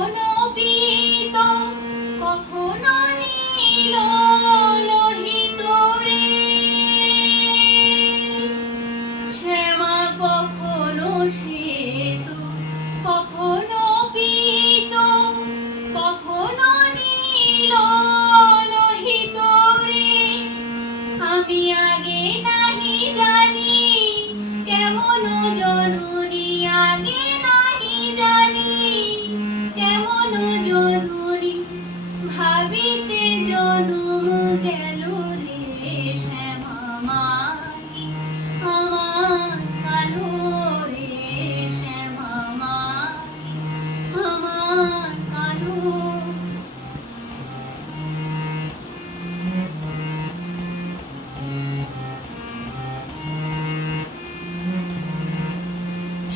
কখনো পীত কখনো নীল লোহিত রে, শ্যামা কখনো শ্বেত কখনো পীত কখনো নীল লোহিত রে। আমি আগে নাহি জানি কেমন জননী, আগে নাহি জানি কেমন জননী, ভাবিতে জনম গেল রে শ্যামা মা কি আমার কালো রে, শ্যামা মা কি আমার কালো।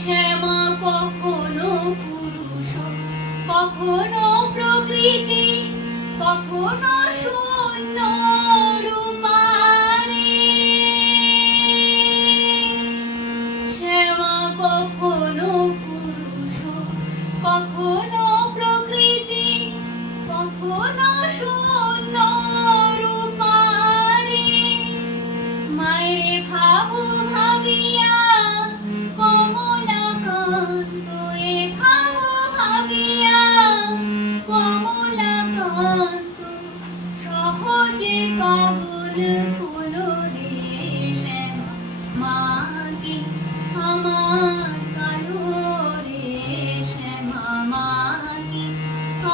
শ্যামা কখনো পুরুষ কখনো প্রকৃতি কখনো শূন্য রূপারে, শ্যামা কখনো পুরুষ কখনো প্রকৃতি কখনো শূন্য রূপারে। মায়েরে ভাবু ভাবিয়া কমলাকান্ত, এ ভাবু ভাবিয়া কমলাকান্ত, সহজে পাগল হলো রে শ্যামা মা কি আমার কালো রে, শ্যামা মা কি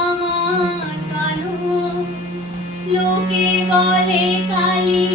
আমার কালো। লোকে বলে কালী